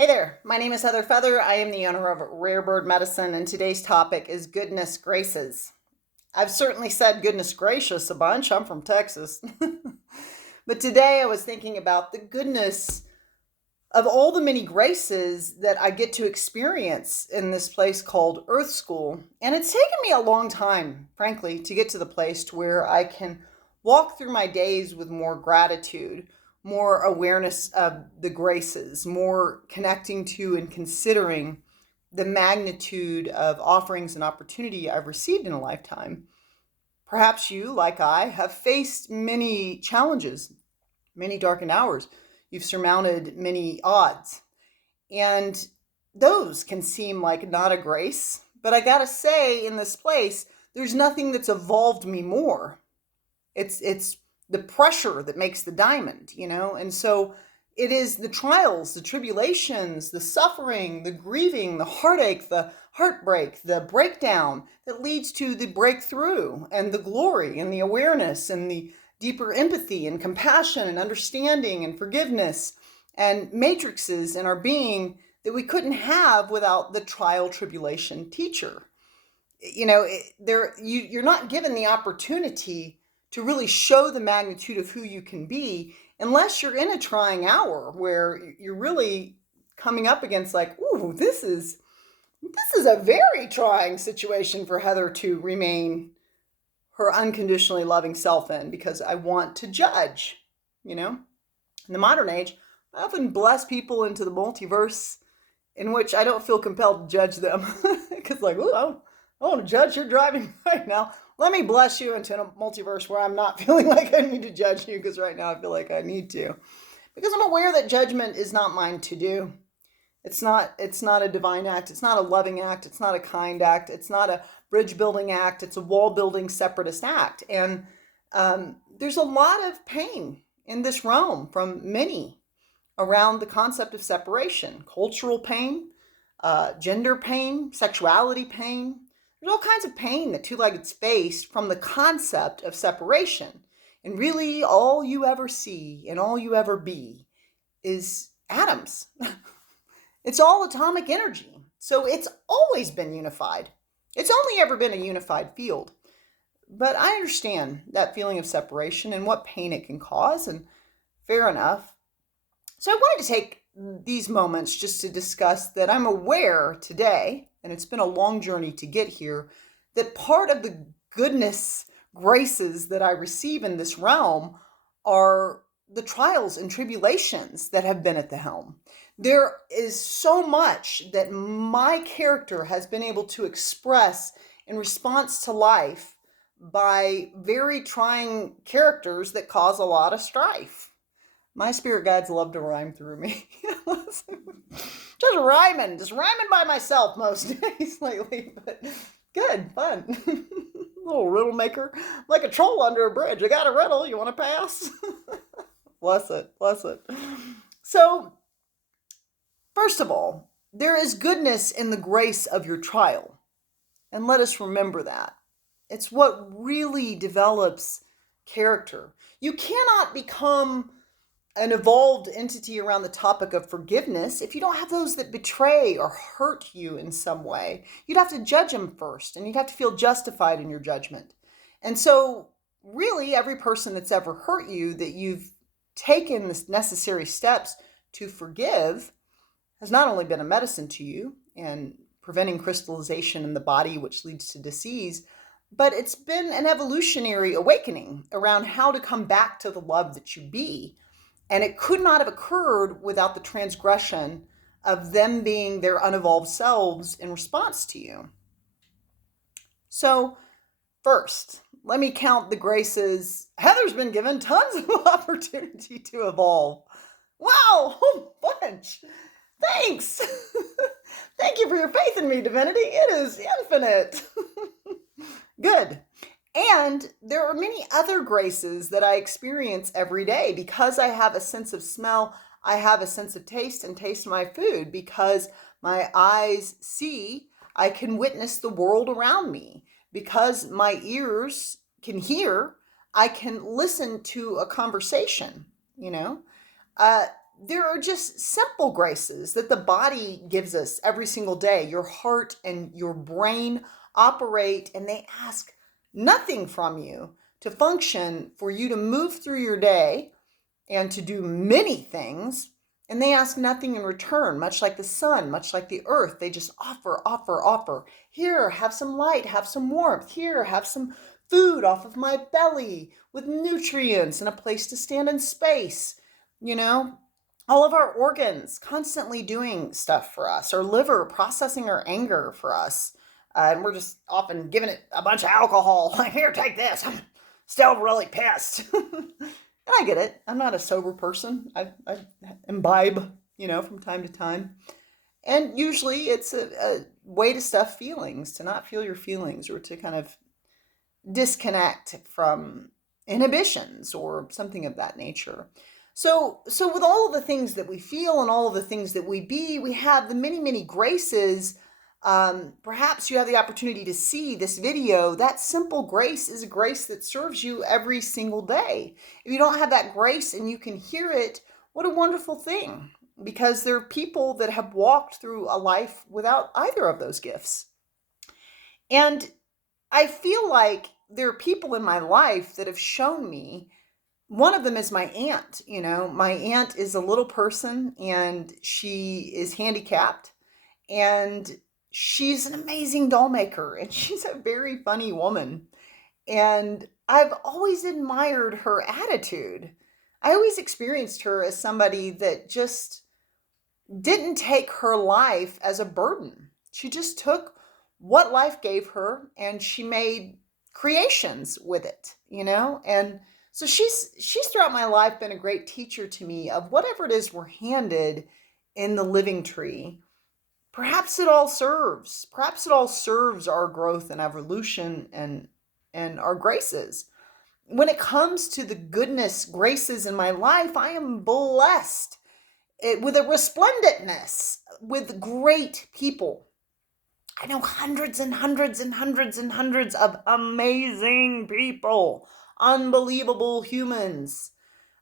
Hey there, my name is Heather Feather. I am the owner of Rare Bird Medicine, and today's topic is goodness graces. I've certainly said goodness gracious a bunch. I'm from Texas. But today I was thinking about the goodness of all the many graces that I get to experience in this place called Earth School. And it's taken me a long time, frankly, to get to the place to where I can walk through my days with more gratitude, more awareness of the graces, more connecting to and considering the magnitude of offerings and opportunity I've received in a lifetime. Perhaps you, like I, have faced many challenges, many darkened hours. You've surmounted many odds. And those can seem like not a grace. But I gotta say, in this place, there's nothing that's evolved me more. It's the pressure that makes the diamond, And so it is the trials, the tribulations, the suffering, the grieving, the heartache, the heartbreak, the breakdown that leads to the breakthrough and the glory and the awareness and the deeper empathy and compassion and understanding and forgiveness and matrices in our being that we couldn't have without the trial tribulation teacher. You're not given the opportunity to really show the magnitude of who you can be unless you're in a trying hour where you're really coming up against like, ooh, this is a very trying situation for Heather to remain her unconditionally loving self in, because I want to judge, In the modern age, I often bless people into the multiverse in which I don't feel compelled to judge them. Because like, ooh, I want to judge your driving right now. Let me bless you into a multiverse where I'm not feeling like I need to judge you, because right now I feel like I need to. Because I'm aware that judgment is not mine to do. It's not a divine act. It's not a loving act. It's not a kind act. It's not a bridge building act. It's a wall building separatist act. And there's a lot of pain in this realm from many around the concept of separation, cultural pain, gender pain, sexuality pain. There's all kinds of pain that two-leggeds face from the concept of separation. And really, all you ever see and all you ever be is atoms. It's all atomic energy. So it's always been unified. It's only ever been a unified field. But I understand that feeling of separation and what pain it can cause, and fair enough. So I wanted to take these moments just to discuss that I'm aware today, and it's been a long journey to get here, that part of the goodness, graces that I receive in this realm are the trials and tribulations that have been at the helm. There is so much that my character has been able to express in response to life by very trying characters that cause a lot of strife. My spirit guides love to rhyme through me. Just rhyming by myself most days lately, but good, fun. Little riddle maker, like a troll under a bridge. I got a riddle, you want to pass? Bless it, bless it. So, first of all, there is goodness in the grace of your trial. And let us remember that. It's what really develops character. You cannot become an evolved entity around the topic of forgiveness if you don't have those that betray or hurt you in some way. You'd have to judge them first, and you'd have to feel justified in your judgment. And so, really, every person that's ever hurt you that you've taken the necessary steps to forgive has not only been a medicine to you and preventing crystallization in the body, which leads to disease, but it's been an evolutionary awakening around how to come back to the love that you be. And it could not have occurred without the transgression of them being their unevolved selves in response to you. So, first, let me count the graces. Heather's been given tons of opportunity to evolve. Wow, whole bunch. Thanks. Thank you for your faith in me, divinity. It is infinite. Good. And there are many other graces that I experience every day because I have a sense of smell. I have a sense of taste and taste my food because my eyes see. I can witness the world around me because my ears can hear. I can listen to a conversation, there are just simple graces that the body gives us every single day. Your heart and your brain operate, and they ask nothing from you to function for you to move through your day and to do many things. And they ask nothing in return, much like the sun, much like the earth. They just offer, offer, offer. Here, have some light, have some warmth. Here, have some food off of my belly with nutrients and a place to stand in space. You know, all of our organs constantly doing stuff for us, our liver processing our anger for us. And we're just often giving it a bunch of alcohol. Like, here, take this. I'm still really pissed. And I get it. I'm not a sober person. I imbibe, from time to time. And usually it's a way to stuff feelings, to not feel your feelings, or to kind of disconnect from inhibitions or something of that nature. So with all of the things that we feel and all of the things that we be, we have the many, many graces. Perhaps you have the opportunity to see this video. That simple grace is a grace that serves you every single day. If you don't have that grace and you can hear it, what a wonderful thing, because there are people that have walked through a life without either of those gifts. And I feel like there are people in my life that have shown me. One of them is my aunt. My aunt is a little person, and she is handicapped, and she's an amazing doll maker, and she's a very funny woman. And I've always admired her attitude. I always experienced her as somebody that just didn't take her life as a burden. She just took what life gave her and she made creations with it, And so she's throughout my life been a great teacher to me of whatever it is we're handed in the living tree. Perhaps it all serves. Perhaps it all serves our growth and evolution and our graces. When it comes to the goodness, graces in my life, I am blessed with a resplendentness, with great people. I know hundreds and hundreds and hundreds and hundreds of amazing people, unbelievable humans.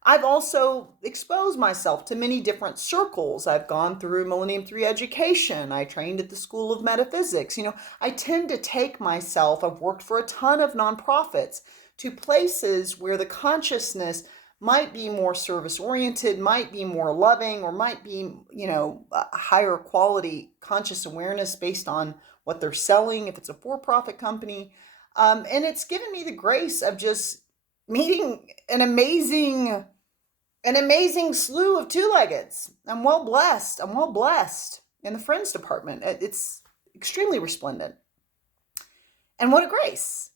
I've also exposed myself to many different circles. I've gone through Millennium 3 education. I trained at the School of Metaphysics. I tend to take myself, I've worked for a ton of nonprofits, to places where the consciousness might be more service-oriented, might be more loving, or might be, a higher quality conscious awareness based on what they're selling, if it's a for-profit company. And it's given me the grace of just meeting an amazing slew of two-leggeds. I'm well blessed in the friends department. It's extremely resplendent. And what a grace.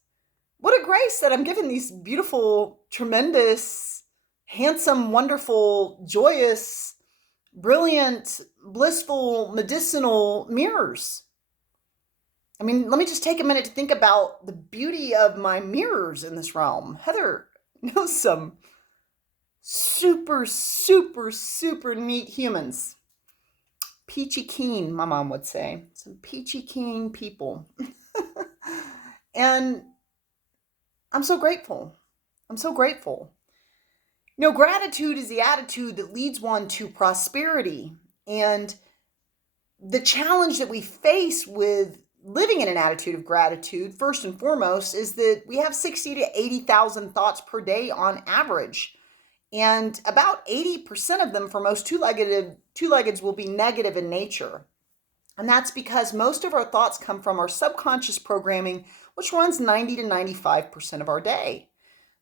What a grace that I'm given these beautiful, tremendous, handsome, wonderful, joyous, brilliant, blissful, medicinal mirrors. I mean, let me just take a minute to think about the beauty of my mirrors in this realm. Heather knows some super, super, super neat humans. Peachy keen, my mom would say. Some peachy keen people. And I'm so grateful. I'm so grateful. Gratitude is the attitude that leads one to prosperity. And the challenge that we face with living in an attitude of gratitude, first and foremost, is that we have 60 to 80,000 thoughts per day on average. And about 80% of them for most two-leggeds will be negative in nature. And that's because most of our thoughts come from our subconscious programming, which runs 90 to 95% of our day.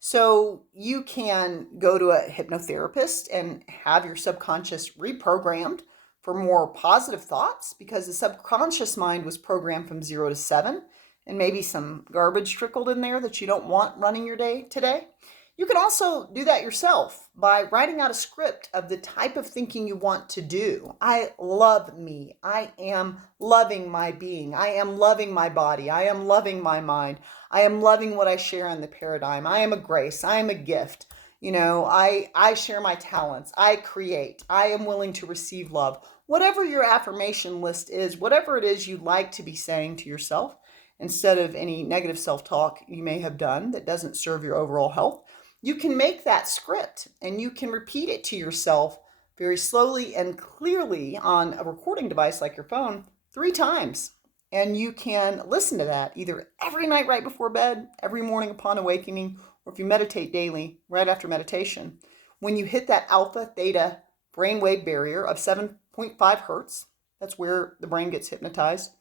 So you can go to a hypnotherapist and have your subconscious reprogrammed for more positive thoughts, because the subconscious mind was programmed from 0 to 7, and maybe some garbage trickled in there that you don't want running your day today. You can also do that yourself by writing out a script of the type of thinking you want to do. I love me. I am loving my being. I am loving my body. I am loving my mind. I am loving what I share in the paradigm. I am a grace. I am a gift. I share my talents. I create. I am willing to receive love. Whatever your affirmation list is, whatever it is you'd like to be saying to yourself, instead of any negative self-talk you may have done that doesn't serve your overall health, you can make that script and you can repeat it to yourself very slowly and clearly on a recording device like your phone 3 times. And you can listen to that either every night right before bed, every morning upon awakening, or if you meditate daily, right after meditation. When you hit that alpha theta brainwave barrier of 7.5 hertz, that's where the brain gets hypnotized,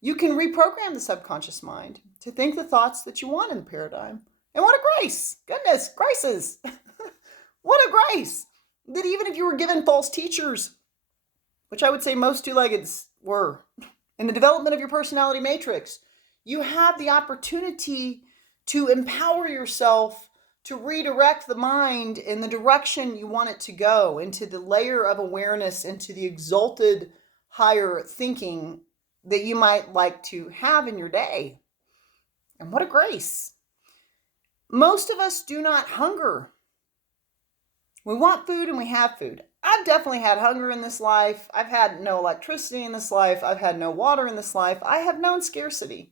you can reprogram the subconscious mind to think the thoughts that you want in the paradigm. And what a grace! Goodness gracious! What a grace! That even if you were given false teachers, which I would say most two-leggeds were, in the development of your personality matrix, you have the opportunity to empower yourself to redirect the mind in the direction you want it to go, into the layer of awareness, into the exalted higher thinking that you might like to have in your day. And what a grace. Most of us do not hunger. We want food and we have food. I've definitely had hunger in this life. I've had no electricity in this life. I've had no water in this life. I have known scarcity.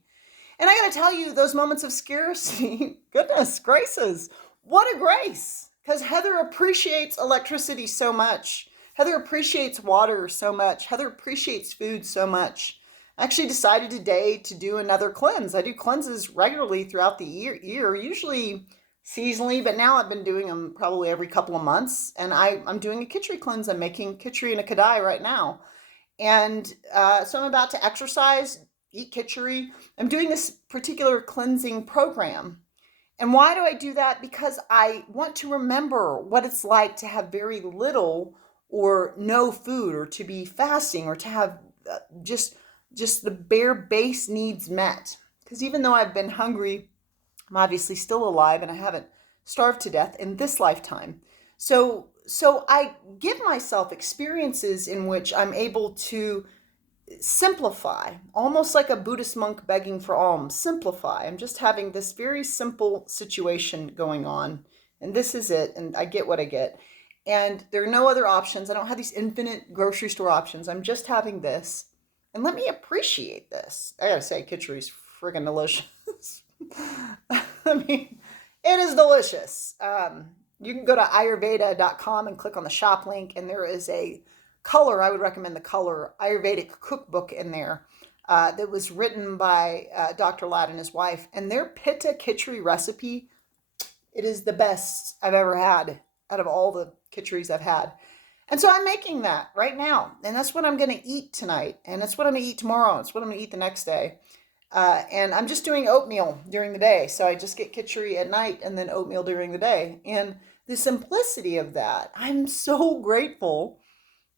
And I got to tell you, those moments of scarcity, goodness gracious, what a grace. Because Heather appreciates electricity so much. Heather appreciates water so much. Heather appreciates food so much. I actually decided today to do another cleanse. I do cleanses regularly throughout the year usually seasonally, but now I've been doing them probably every couple of months. And I'm doing a khichdi cleanse. I'm making khichdi and a kadai right now. And so I'm about to exercise, eat khichdi. I'm doing this particular cleansing program. And why do I do that? Because I want to remember what it's like to have very little or no food, or to be fasting, or to have just the bare base needs met. Because even though I've been hungry, I'm obviously still alive and I haven't starved to death in this lifetime. So I give myself experiences in which I'm able to simplify, almost like a Buddhist monk begging for alms. Simplify. I'm just having this very simple situation going on, and this is it, and I get what I get. And there are no other options. I don't have these infinite grocery store options. I'm just having this. And let me appreciate this. I gotta say, khichdi's friggin' delicious. I mean, it is delicious. You can go to ayurveda.com and click on the shop link, and there is a color, I would recommend the color Ayurvedic cookbook in there that was written by Dr. Ladd and his wife. And their pitta khichdi recipe, it is the best I've ever had out of all the khichdis I've had. And so I'm making that right now. And that's what I'm going to eat tonight. And that's what I'm going to eat tomorrow. It's what I'm going to eat the next day. And I'm just doing oatmeal during the day. So I just get khichdi at night and then oatmeal during the day. And the simplicity of that, I'm so grateful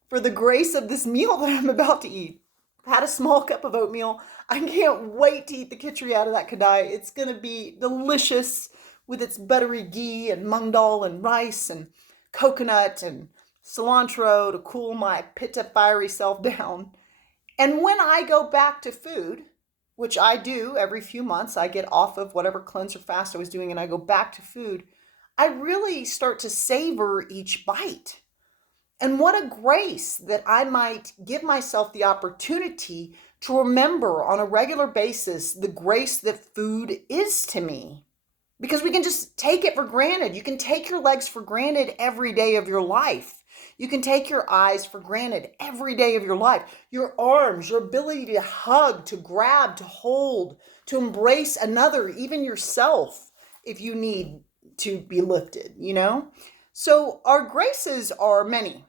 for the grace of this meal that I'm about to eat. I've had a small cup of oatmeal. I can't wait to eat the khichdi out of that kadai. It's going to be delicious with its buttery ghee and mung dal and rice and coconut and cilantro to cool my pitta fiery self down. And when I go back to food, which I do every few months, I get off of whatever cleanse or fast I was doing and I go back to food, I really start to savor each bite. And what a grace that I might give myself the opportunity to remember on a regular basis the grace that food is to me. Because we can just take it for granted. You can take your legs for granted every day of your life. You can take your eyes for granted every day of your life. Your arms, your ability to hug, to grab, to hold, to embrace another, even yourself, if you need to be lifted, you know? So our graces are many.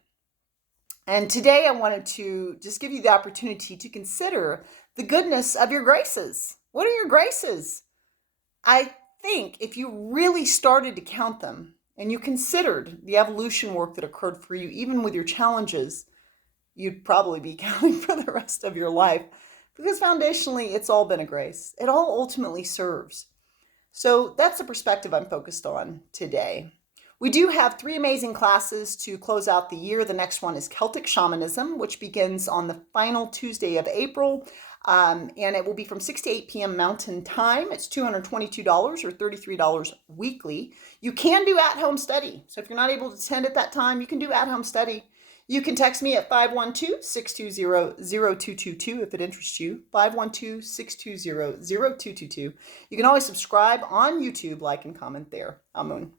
And today I wanted to just give you the opportunity to consider the goodness of your graces. What are your graces? I think if you really started to count them and you considered the evolution work that occurred for you, even with your challenges, you'd probably be counting for the rest of your life, because foundationally, it's all been a grace. It all ultimately serves. So that's the perspective I'm focused on today. We do have 3 amazing classes to close out the year. The next one is Celtic Shamanism, which begins on the final Tuesday of April. And it will be from 6 to 8 p.m. Mountain Time. It's $222 or $33 weekly. You can do at-home study. So if you're not able to attend at that time, you can do at-home study. You can text me at 512-620-0222 if it interests you, 512-620-0222. You can always subscribe on YouTube, like, and comment there. Amun.